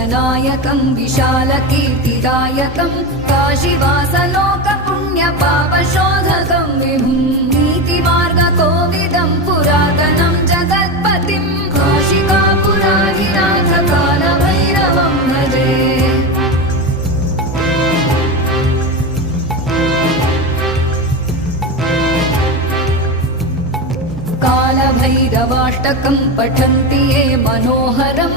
लोकनायकं विशालकीर्तिदायकं काशीवासलोकपुण्यपापशोधकं विभुं नीतिमार्गकोविदं पुरातनं जगत्पतिं काशिकापुराधिनाथ कालभैरवं भजे। कालभैरवाष्टकं पठन्ति ये मनोहरं